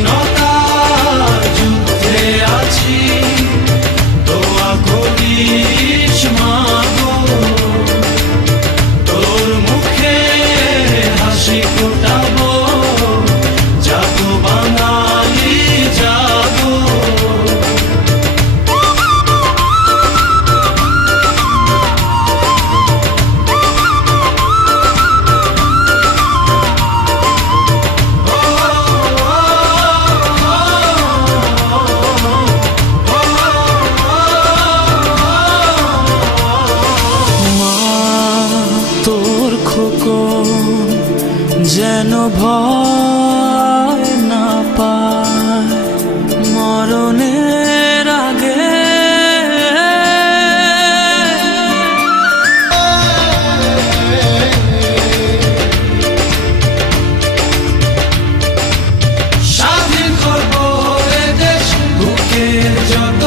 Martinoz. যেন ভয় না পায় মরণের আগে। স্বাধীন করব দেশ বুকের যত